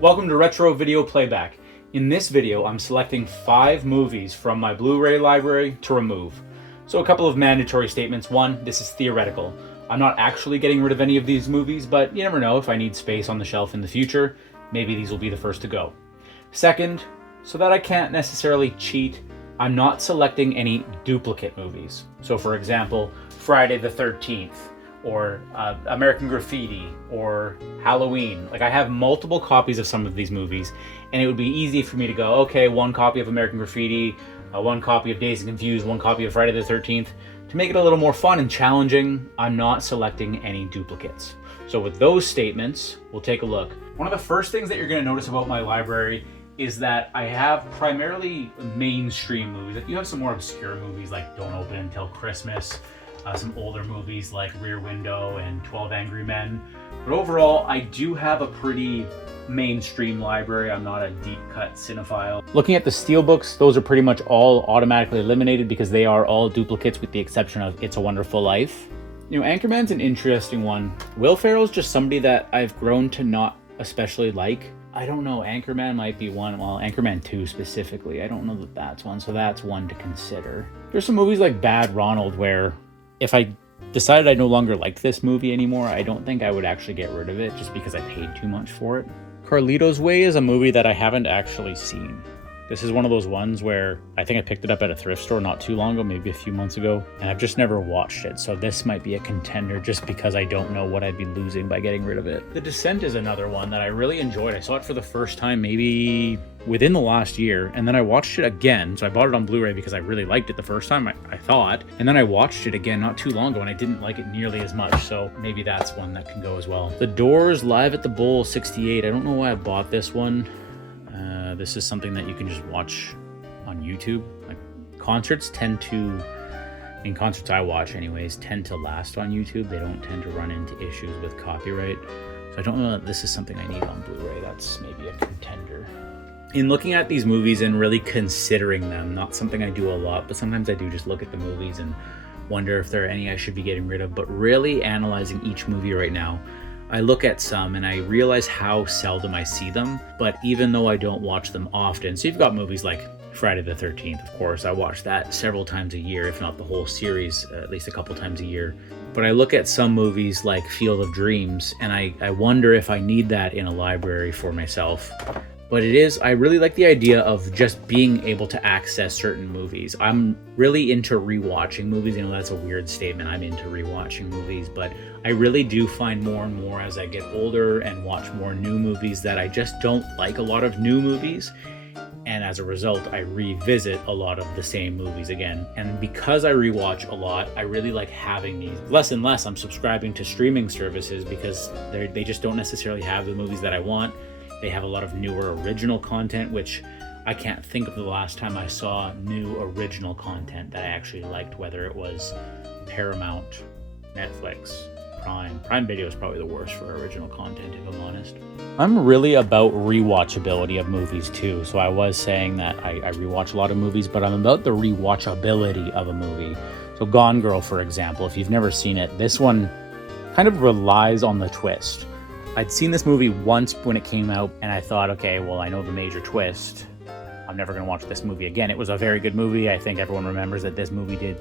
Welcome to Retro Video Playback. In this video, I'm selecting 5 movies from my Blu-ray library to remove. So a couple of mandatory statements. One, this is theoretical. I'm not actually getting rid of any of these movies, but you never know, if I need space on the shelf in the future, maybe these will be the first to go. Second, so that I can't necessarily cheat, I'm not selecting any duplicate movies. So for example, Friday the 13th, or American Graffiti, or Halloween. Like, I have multiple copies of some of these movies, and it would be easy for me to go, okay, one copy of American Graffiti, one copy of Dazed and Confused, one copy of Friday the 13th. To make it a little more fun and challenging, I'm not selecting any duplicates. So with those statements, we'll take a look. One of the first things that you're gonna notice about my library is that I have primarily mainstream movies. Like, you have some more obscure movies like Don't Open Until Christmas, some older movies like Rear Window and 12 Angry Men. But overall, I do have a pretty mainstream library. I'm not a deep cut cinephile. Looking at the steelbooks, those are pretty much all automatically eliminated because they are all duplicates with the exception of It's a Wonderful Life. You know, Anchorman's an interesting one. Will Ferrell's just somebody that I've grown to not especially like. I don't know, Anchorman might be one. Well, Anchorman 2 specifically, I don't know that that's one, so that's one to consider. There's some movies like Bad Ronald where if I decided I no longer liked this movie anymore, I don't think I would actually get rid of it just because I paid too much for it. Carlito's Way is a movie that I haven't actually seen. This is one of those ones where I think I picked it up at a thrift store not too long ago, maybe a few months ago, and I've just never watched it. So this might be a contender just because I don't know what I'd be losing by getting rid of it. The Descent is another one that I really enjoyed. I saw it for the first time maybe within the last year, and then I watched it again. So I bought it on Blu-ray because I really liked it the first time, I thought, and then I watched it again not too long ago and I didn't like it nearly as much. So maybe that's one that can go as well. The Doors Live at the Bowl 68. I don't know why I bought this one. This is something that you can just watch on YouTube. Like, concerts tend to, concerts I watch anyways, tend to last on YouTube. They don't tend to run into issues with copyright. So I don't know that this is something I need on Blu-ray. That's maybe a contender. In looking at these movies and really considering them, not something I do a lot, but sometimes I do just look at the movies and wonder if there are any I should be getting rid of, but really analyzing each movie right now, I look at some and I realize how seldom I see them, but even though I don't watch them often, so you've got movies like Friday the 13th, of course, I watch that several times a year, if not the whole series, at least a couple times a year. But I look at some movies like Field of Dreams and I wonder if I need that in a library for myself. But I really like the idea of just being able to access certain movies. I'm really into rewatching movies. You know, that's a weird statement. I'm into rewatching movies, but I really do find more and more as I get older and watch more new movies that I just don't like a lot of new movies. And as a result, I revisit a lot of the same movies again. And because I rewatch a lot, I really like having these. Less and less I'm subscribing to streaming services because they just don't necessarily have the movies that I want. They have a lot of newer original content, which I can't think of the last time I saw new original content that I actually liked, whether it was Paramount, Netflix, Prime. Prime Video is probably the worst for original content, if I'm honest. I'm really about rewatchability of movies too. So I was saying that I rewatch a lot of movies, but I'm about the rewatchability of a movie. So Gone Girl, for example, if you've never seen it, this one kind of relies on the twist. I'd seen this movie once when it came out, and I thought, okay, well, I know the major twist. I'm never going to watch this movie again. It was a very good movie. I think everyone remembers that this movie did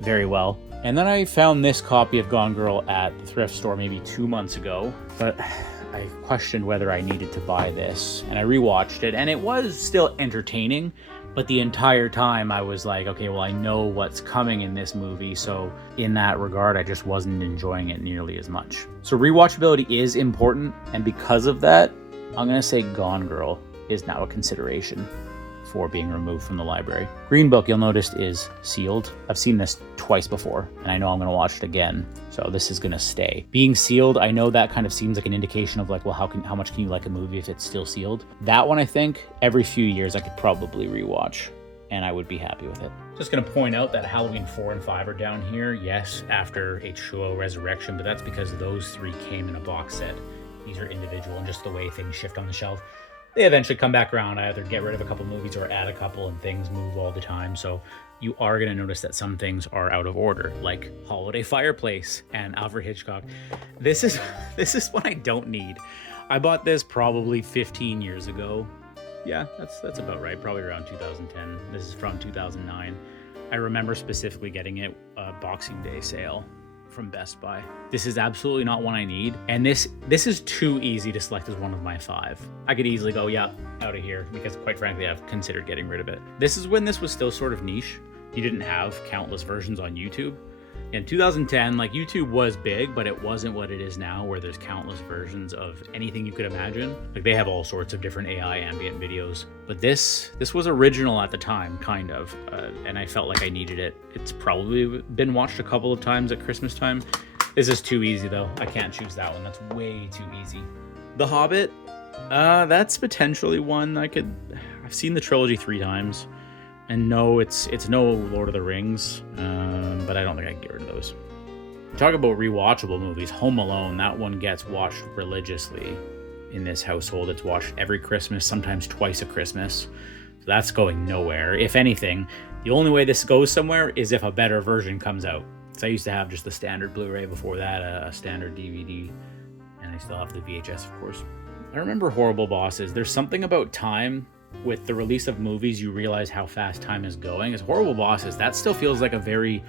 very well. And then I found this copy of Gone Girl at the thrift store maybe 2 months ago, but I questioned whether I needed to buy this, and I rewatched it, and it was still entertaining. But the entire time I was like, okay, well, I know what's coming in this movie. So in that regard, I just wasn't enjoying it nearly as much. So rewatchability is important. And because of that, I'm going to say Gone Girl is now a consideration for being removed from the library. Green Book, you'll notice, is sealed. I've seen this twice before, and I know I'm going to watch it again. So this is going to stay. Being sealed, I know that kind of seems like an indication of like, well, how much can you like a movie if it's still sealed? That one, I think, every few years I could probably rewatch, and I would be happy with it. Just going to point out that Halloween 4 and 5 are down here. Yes, after H2O Resurrection, but that's because those 3 came in a box set. These are individual, and just the way things shift on the shelf, they eventually come back around. I either get rid of a couple movies or add a couple, and things move all the time. So you are going to notice that some things are out of order, like Holiday Fireplace and Alfred Hitchcock. This is what I don't need. I bought this probably 15 years ago. Yeah, that's about right. Probably around 2010. This is from 2009. I remember specifically getting it Boxing Day sale from Best Buy. This is absolutely not one I need, and this is too easy to select as one of my 5. I could easily go, yeah, out of here, because quite frankly, I've considered getting rid of it. This is when this was still sort of niche. You didn't have countless versions on YouTube. In 2010, like, YouTube was big, but it wasn't what it is now, where there's countless versions of anything you could imagine. Like, they have all sorts of different AI ambient videos, but this was original at the time, kind of, and I felt like I needed it. It's probably been watched a couple of times at Christmas time. This is too easy, though. I can't choose that one. That's way too easy. The Hobbit, that's potentially one I've seen the trilogy 3 times. And no, it's no Lord of the Rings, but I don't think I can get rid of those. Talk about rewatchable movies. Home Alone, that one gets watched religiously in this household. It's watched every Christmas, sometimes twice a Christmas. So that's going nowhere. If anything, the only way this goes somewhere is if a better version comes out. Because I used to have just the standard Blu-ray, before that a standard DVD, and I still have the VHS, of course. I remember Horrible Bosses. There's something about time. With the release of movies, you realize how fast time is going. As Horrible Bosses, that still feels like a very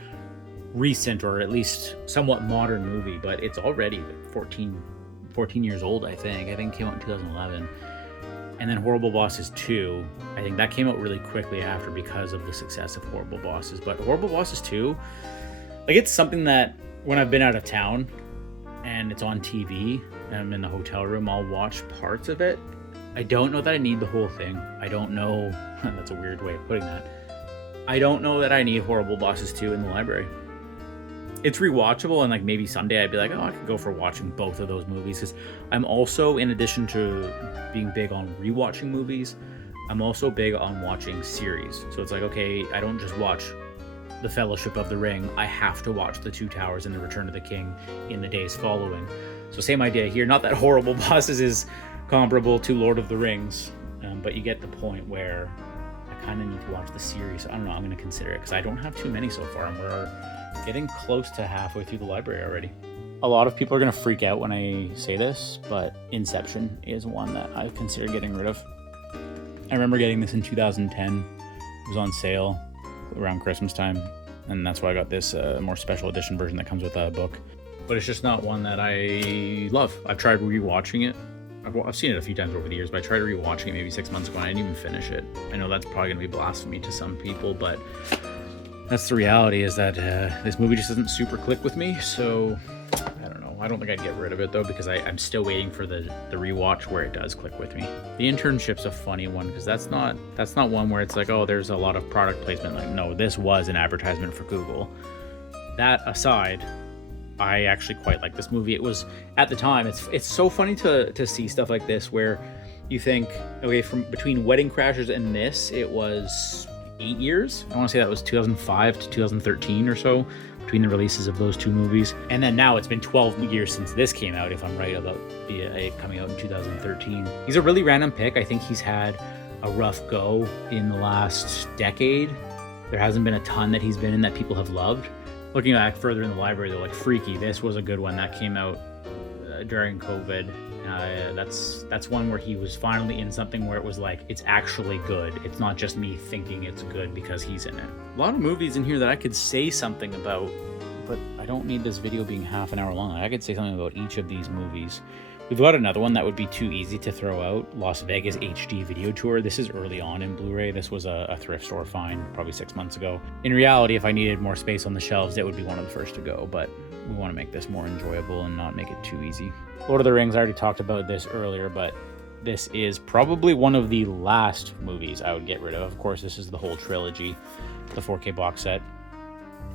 recent, or at least somewhat modern movie, but it's already 14 years old, I think. I think it came out in 2011. And then Horrible Bosses 2, I think that came out really quickly after because of the success of Horrible Bosses. But Horrible Bosses 2, like, it's something that when I've been out of town and it's on TV and I'm in the hotel room, I'll watch parts of it. I don't know that I need the whole thing. I don't know. That's a weird way of putting that. I don't know that I need Horrible Bosses 2 in the library. It's rewatchable, and like maybe someday I'd be like, oh, I could go for watching both of those movies. Because I'm also, in addition to being big on rewatching movies, I'm also big on watching series. So it's like, okay, I don't just watch The Fellowship of the Ring. I have to watch The Two Towers and The Return of the King in the days following. So same idea here. Not that Horrible Bosses is comparable to Lord of the Rings, but you get the point where I kind of need to watch the series. I don't know, I'm going to consider it because I don't have too many so far, and we're getting close to halfway through the library already. A lot of people are going to freak out when I say this, but Inception is one that I've considered getting rid of. I remember getting this in 2010. It was on sale around Christmas time, and that's why I got this more special edition version that comes with a book. But it's just not one that I love. I've tried rewatching it. I've seen it a few times over the years, but I tried rewatching it maybe 6 months ago and I didn't even finish it. I know that's probably going to be blasphemy to some people, but that's the reality, is that this movie just doesn't super click with me. So I don't know. I don't think I'd get rid of it though, because I'm still waiting for the rewatch where it does click with me. The Internship's a funny one, because that's not one where it's like, oh, there's a lot of product placement. Like, no, this was an advertisement for Google. That aside, I actually quite like this movie. It was, at the time, it's so funny to see stuff like this where you think, okay, from between Wedding Crashers and this, it was 8 years. I want to say that was 2005 to 2013 or so, between the releases of those two movies. And then now it's been 12 years since this came out, if I'm right about it coming out in 2013. He's a really random pick. I think he's had a rough go in the last decade. There hasn't been a ton that he's been in that people have loved. Looking back further in the library, though, like Freaky, this was a good one that came out during COVID. That's one where he was finally in something where it was like, it's actually good. It's not just me thinking it's good because he's in it. A lot of movies in here that I could say something about, but I don't need this video being half an hour long. I could say something about each of these movies. We've got another one that would be too easy to throw out, Las Vegas HD Video Tour. This is early on in Blu-ray. This was a thrift store find probably 6 months ago. In reality, if I needed more space on the shelves, it would be one of the first to go, but we want to make this more enjoyable and not make it too easy. Lord of the Rings, I already talked about this earlier, but this is probably one of the last movies I would get rid of. Of course, this is the whole trilogy, the 4K box set.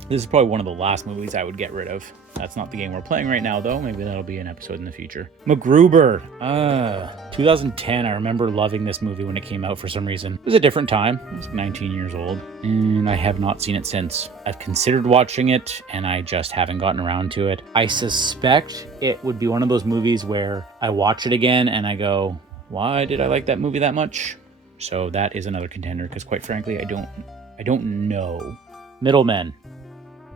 This is probably one of the last movies I would get rid of. That's not the game we're playing right now, though. Maybe that'll be an episode in the future. MacGruber. 2010. I remember loving this movie when it came out for some reason. It was a different time. I was 19 years old, and I have not seen it since. I've considered watching it, and I just haven't gotten around to it. I suspect it would be one of those movies where I watch it again, and I go, why did I like that movie that much? So that is another contender, because quite frankly, I don't know. Middlemen.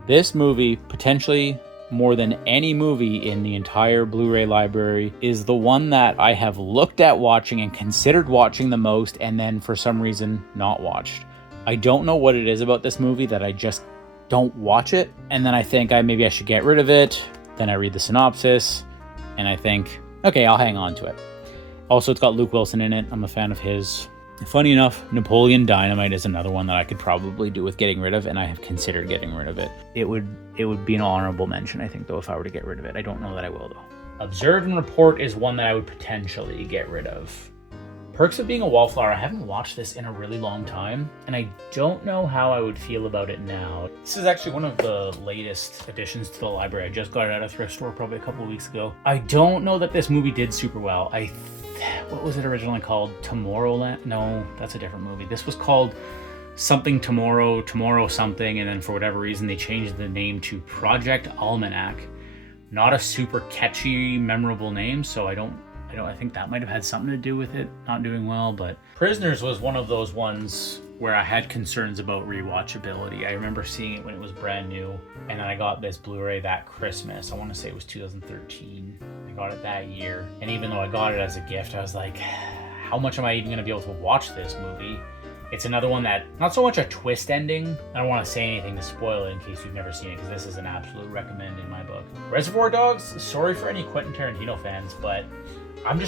This movie potentially more than any movie in the entire Blu-ray library is the one that I have looked at watching and considered watching the most, and then for some reason not watched. I don't know what it is about this movie that I just don't watch it, and then I think maybe I should get rid of it. Then I read the synopsis and I think, okay, I'll hang on to it. Also, it's got Luke Wilson in it. I'm a fan of his. Funny enough, Napoleon Dynamite is another one that I could probably do with getting rid of, and I have considered getting rid of it. It would be an honorable mention, I think, though, if I were to get rid of it. I don't know that I will, though. Observe and Report is one that I would potentially get rid of. Perks of Being a Wallflower, I haven't watched this in a really long time, and I don't know how I would feel about it now. This is actually one of the latest additions to the library. I just got it at a thrift store probably a couple of weeks ago. I don't know that this movie did super well. What was it originally called? Tomorrowland? No, that's a different movie. This was called something Tomorrow something, and then for whatever reason they changed the name to Project Almanac. Not a super catchy, memorable name, so I think that might have had something to do with it not doing well, but Prisoners was one of those ones where I had concerns about rewatchability. I remember seeing it when it was brand new, and then I got this Blu-ray that Christmas. I want to say it was 2013. I got it that year, and even though I got it as a gift, I was like, how much am I even going to be able to watch this movie? It's another one that, not so much a twist ending. I don't want to say anything to spoil it in case you've never seen it, because this is an absolute recommend in my book. Reservoir Dogs, sorry for any Quentin Tarantino fans, but I'm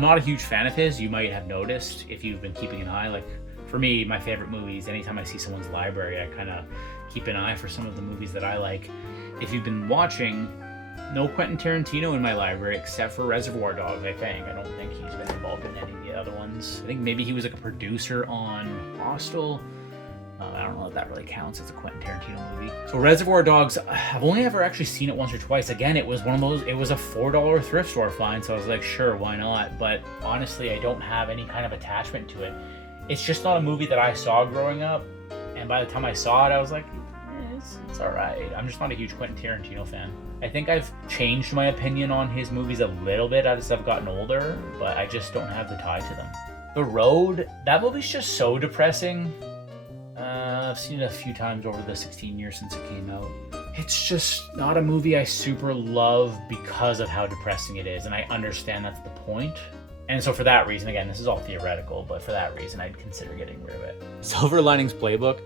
not a huge fan of his. You might have noticed if you've been keeping an eye. Like, for me, my favorite movies, anytime I see someone's library, I kind of keep an eye for some of the movies that I like. If you've been watching, no Quentin Tarantino in my library except for Reservoir Dogs, I think. I don't think he's been involved in any of the other ones. I think maybe he was like a producer on Hostel. I don't know if that really counts as a Quentin Tarantino movie. So Reservoir Dogs, I've only ever actually seen it once or twice. Again, it was one of those, it was a $4 thrift store find, so I was like, sure, why not? But honestly, I don't have any kind of attachment to it. It's just not a movie that I saw growing up, and by the time I saw it, I was like, it's all right. I'm just not a huge Quentin Tarantino fan. I think I've changed my opinion on his movies a little bit as I've gotten older, but I just don't have the tie to them. The Road, that movie's just so depressing. I've seen it a few times over the 16 years since it came out. It's just not a movie I super love because of how depressing it is, and I understand that's the point. And so for that reason, again, this is all theoretical, but for that reason, I'd consider getting rid of it. Silver Linings Playbook,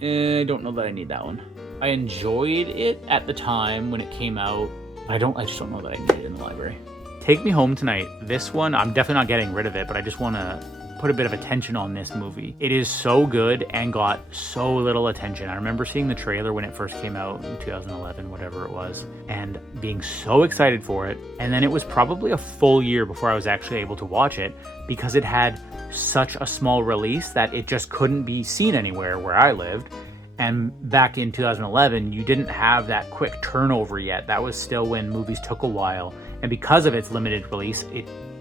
I don't know that I need that one. I enjoyed it at the time when it came out. I just don't know that I need it in the library. Take Me Home Tonight. This one, I'm definitely not getting rid of it, but I just want to put a bit of attention on this movie. It is so good and got so little attention. I remember seeing the trailer when it first came out in 2011, whatever it was, and being so excited for it. And then it was probably a full year before I was actually able to watch it because it had such a small release that it just couldn't be seen anywhere where I lived. And back in 2011, you didn't have that quick turnover yet. That was still when movies took a while. And because of its limited release,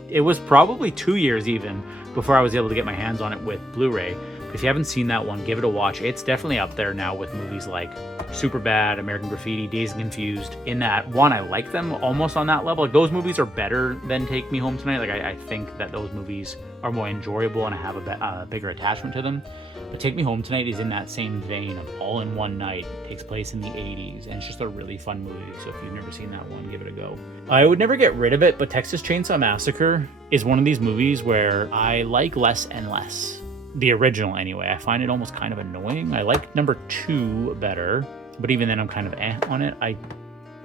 it was probably 2 years even before I was able to get my hands on it with Blu-ray. But if you haven't seen that one, give it a watch. It's definitely up there now with movies like Superbad, American Graffiti, Dazed and Confused. In that one, I like them almost on that level. Like, those movies are better than Take Me Home Tonight. Like, I think that those movies are more enjoyable and I have a bigger attachment to them. But Take Me Home Tonight is in that same vein of all in one night. It takes place in the 80s, and it's just a really fun movie. So if you've never seen that one, give it a go. I would never get rid of it, but Texas Chainsaw Massacre is one of these movies where I like less and less. The original, anyway. I find it almost kind of annoying. I like number 2 better, but even then I'm kind of on it. I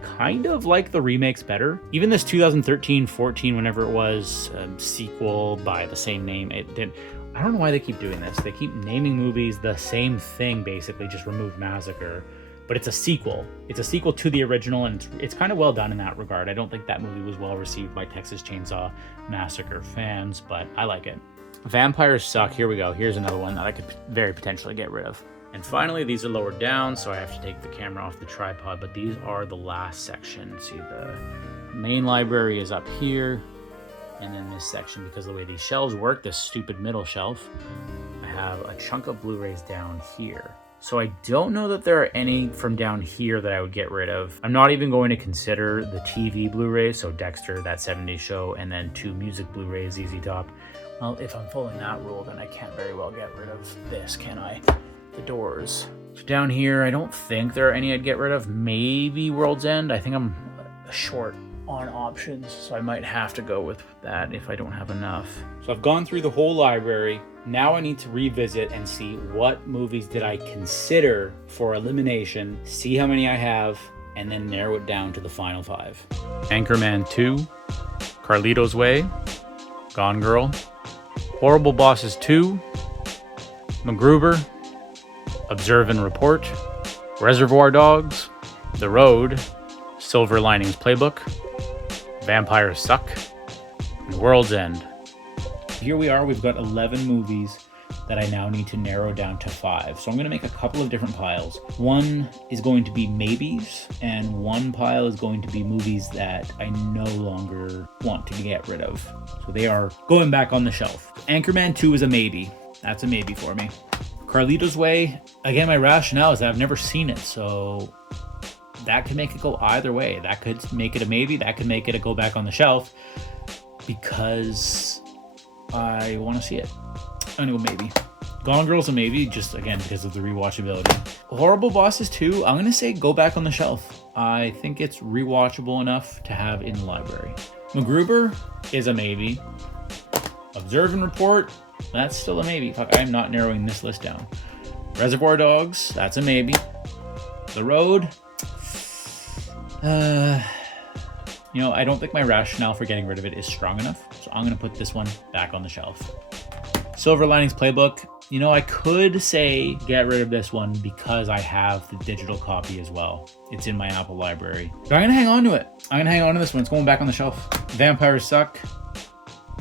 kind of like the remakes better. Even this 2013-14, whenever it was, sequel by the same name, it did. I don't know why they keep doing this. They keep naming movies the same thing, basically, just remove Massacre. But it's a sequel. It's a sequel to the original, and it's kind of well done in that regard. I don't think that movie was well received by Texas Chainsaw Massacre fans, but I like it. Vampires Suck. Here we go. Here's another one that I could very potentially get rid of. And finally, these are lowered down, so I have to take the camera off the tripod, but these are the last section. See, the main library is up here. And then this section, because of the way these shelves work, this stupid middle shelf, I have a chunk of Blu-rays down here. So I don't know that there are any from down here that I would get rid of. I'm not even going to consider the TV Blu-rays, so Dexter, That 70s Show, and then 2 music Blu-rays, ZZ Top. Well, if I'm following that rule, then I can't very well get rid of this, can I? The Doors. So down here, I don't think there are any I'd get rid of. Maybe World's End. I think I'm short on options, so I might have to go with that if I don't have enough. So I've gone through the whole library. Now I need to revisit and see what movies did I consider for elimination, see how many I have, and then narrow it down to the final 5. Anchorman 2, Carlito's Way, Gone Girl, Horrible Bosses 2, MacGruber, Observe and Report, Reservoir Dogs, The Road, Silver Linings Playbook, Vampires Suck, and World's End. Here we are, we've got 11 movies that I now need to narrow down to 5. So I'm going to make a couple of different piles. One is going to be maybes, and one pile is going to be movies that I no longer want to get rid of. So they are going back on the shelf. Anchorman 2 is a maybe. That's a maybe for me. Carlito's Way, again, my rationale is that I've never seen it, so that could make it go either way. That could make it a maybe, that could make it a go back on the shelf, because I want to see it. I'm gonna go maybe. Gone Girl's a maybe, just again because of the rewatchability. Horrible Bosses 2, I'm gonna say go back on the shelf. I think it's rewatchable enough to have in the library. MacGruber is a maybe. Observe and Report, that's still a maybe. Fuck, I'm not narrowing this list down. Reservoir Dogs, that's a maybe. The Road, you know, I don't think my rationale for getting rid of it is strong enough, so I'm gonna put this one back on the shelf. Silver Linings Playbook, you know, I could say get rid of this one because I have the digital copy as well. It's in my Apple library. But I'm gonna hang on to it. I'm gonna hang on to this one. It's going back on the shelf. Vampires Suck,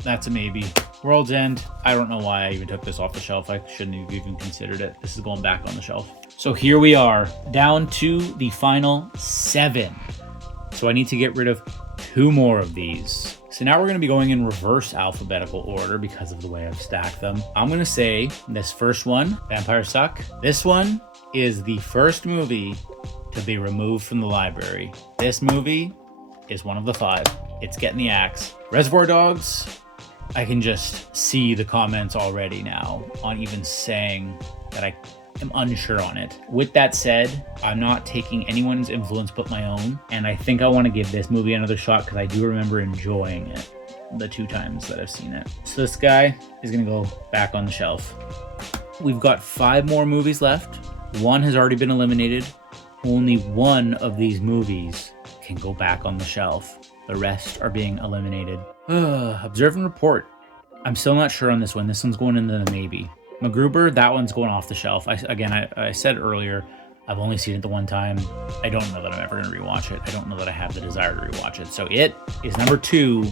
that's a maybe. World's End, I don't know why I even took this off the shelf. I shouldn't have even considered it. This is going back on the shelf. So here we are, down to the final 7. So I need to get rid of 2 more of these. So now we're going to be going in reverse alphabetical order because of the way I've stacked them. I'm going to say this first one, Vampires Suck. This one is the first movie to be removed from the library. This movie is one of the 5. It's getting the axe. Reservoir Dogs, I can just see the comments already now on even saying that I am unsure on it. With that said, I'm not taking anyone's influence but my own, and I think I want to give this movie another shot because I do remember enjoying it the 2 times that I've seen it. So this guy is going to go back on the shelf. We've got 5 more movies left. 1 has already been eliminated. Only 1 of these movies can go back on the shelf. The rest are being eliminated. Observe and Report. I'm still not sure on this one. This one's going into the maybe. MacGruber, that one's going off the shelf. I said earlier, I've only seen it the 1 time. I don't know that I'm ever going to rewatch it. I don't know that I have the desire to rewatch it. So it is number 2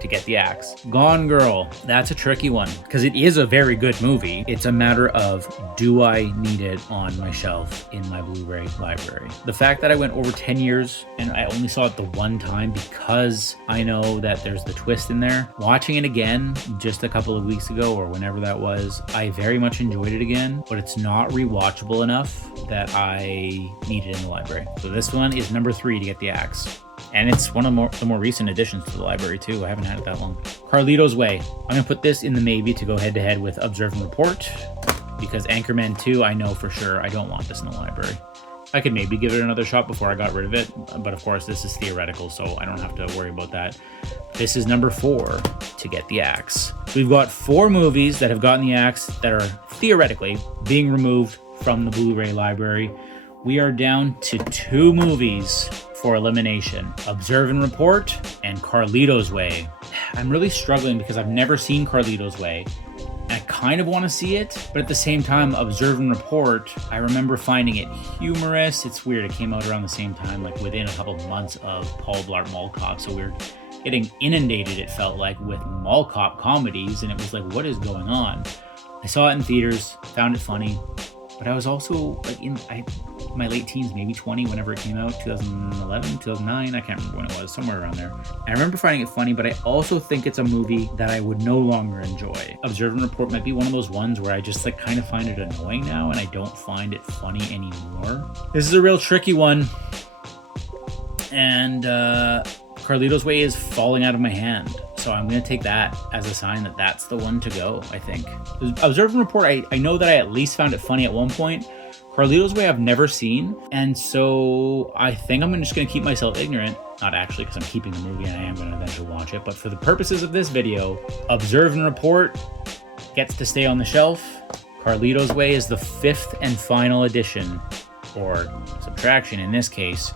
to get the axe. Gone Girl, that's a tricky one because it is a very good movie. It's a matter of, do I need it on my shelf in my Blu-ray library? The fact that I went over 10 years and I only saw it the 1 time because I know that there's the twist in there. Watching it again just a couple of weeks ago or whenever that was, I very much enjoyed it again, but it's not rewatchable enough that I need it in the library. So this one is number 3 to get the axe. And it's one of the more recent additions to the library too. I haven't had it that long. Carlito's Way. I'm gonna put this in the maybe to go head to head with Observe and Report because Anchorman 2, I know for sure I don't want this in the library. I could maybe give it another shot before I got rid of it, but of course this is theoretical, so I don't have to worry about that. This is number 4 to get the axe. So we've got 4 movies that have gotten the axe that are theoretically being removed from the Blu-ray library. We are down to 2 movies for elimination. Observe and Report and Carlito's Way. I'm really struggling because I've never seen Carlito's Way. And I kind of want to see it, but at the same time, Observe and Report, I remember finding it humorous. It's weird, it came out around the same time, like within a couple of months of Paul Blart Mall Cop, so we're getting inundated, it felt like, with Mall Cop comedies, and it was like, what is going on? I saw it in theaters, found it funny, but I was also like in my late teens, maybe 20, whenever it came out, 2011, 2009, I can't remember when it was, somewhere around there. And I remember finding it funny, but I also think it's a movie that I would no longer enjoy. Observe and Report might be one of those ones where I just like kind of find it annoying now and I don't find it funny anymore. This is a real tricky one. And Carlito's Way is falling out of my hand. So I'm going to take that as a sign that that's the one to go, I think. Observe and Report, I know that I at least found it funny at one point. Carlito's Way I've never seen, and so I think I'm just going to keep myself ignorant. Not actually, because I'm keeping the movie and I am going to eventually watch it, but for the purposes of this video, Observe and Report gets to stay on the shelf. Carlito's Way is the 5th and final edition, or subtraction in this case.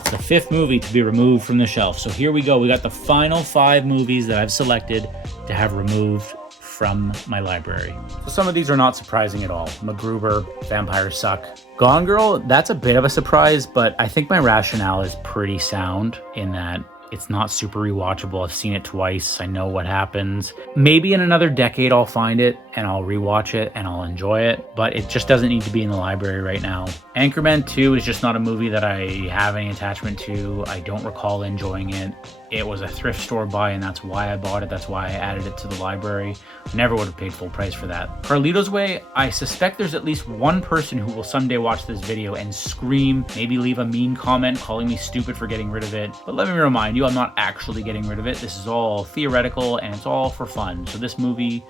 It's the 5th movie to be removed from the shelf. So here we go. We got the final 5 movies that I've selected to have removed from my library. So some of these are not surprising at all. MacGruber, Vampires Suck. Gone Girl, that's a bit of a surprise, but I think my rationale is pretty sound in that it's not super rewatchable. I've seen it twice. I know what happens. Maybe in another decade I'll find it and I'll rewatch it and I'll enjoy it, but it just doesn't need to be in the library right now. Anchorman 2 is just not a movie that I have any attachment to. I don't recall enjoying it. It was a thrift store buy and that's why I bought it. That's why I added it to the library. I never would have paid full price for that. Carlito's Way, I suspect there's at least one person who will someday watch this video and scream, maybe leave a mean comment calling me stupid for getting rid of it. But let me remind you, I'm not actually getting rid of it. This is all theoretical and it's all for fun. So this movie,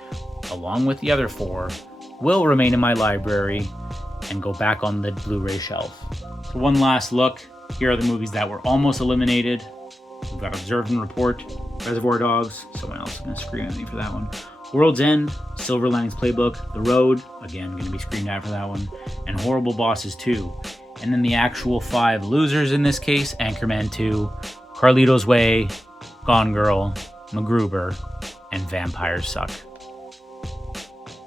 along with the other 4, will remain in my library and go back on the Blu-ray shelf. So one last look. Here are the movies that were almost eliminated. We've got Observe and Report, Reservoir Dogs, someone else is going to scream at me for that one. World's End, Silver Linings Playbook, The Road, again, going to be screamed at for that one, and Horrible Bosses 2. And then the actual 5 losers in this case, Anchorman 2, Carlito's Way, Gone Girl, MacGruber, and Vampires Suck.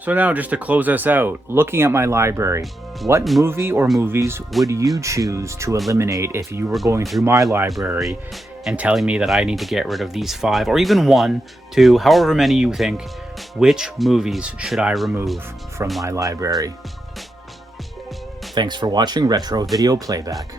So now, just to close us out, looking at my library, what movie or movies would you choose to eliminate if you were going through my library and telling me that I need to get rid of these 5, or even 1, 2, however many you think? Which movies should I remove from my library? Thanks for watching Retro Video Playback.